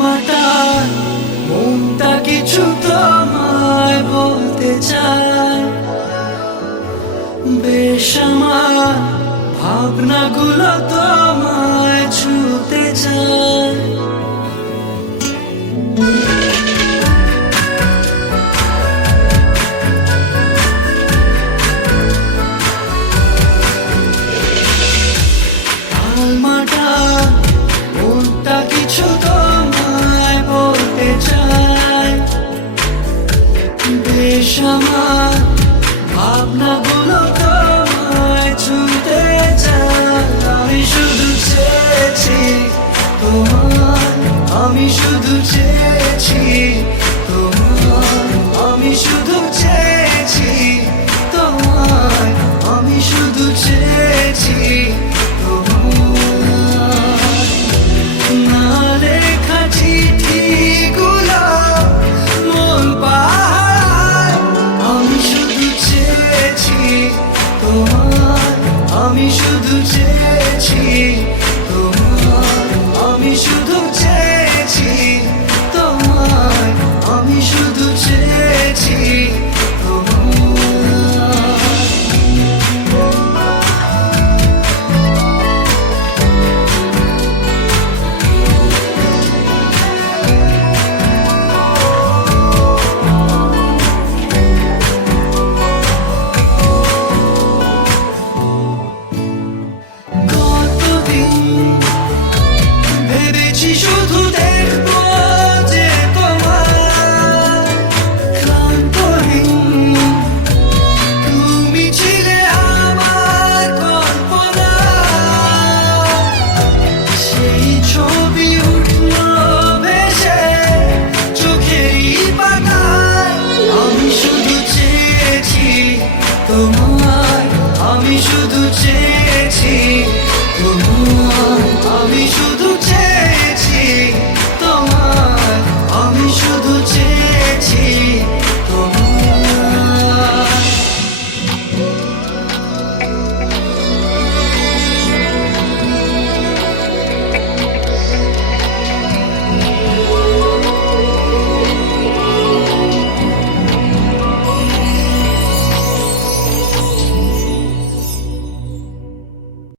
মাটা মনটা কিছু তোমায় বলতে চায়, বেশ আমার ভাবনাগুলো তোমায় ছুতে চায়। মাটা মনটা কিছু তোমায় বলতে চায়, বেশ আমার ভাবনাগুলো তোমায় ছুঁতে চায়। আমি শুধু চেয়েছি তোমার, আমি শুধু চেয়েছি তোমার, আমি শুধু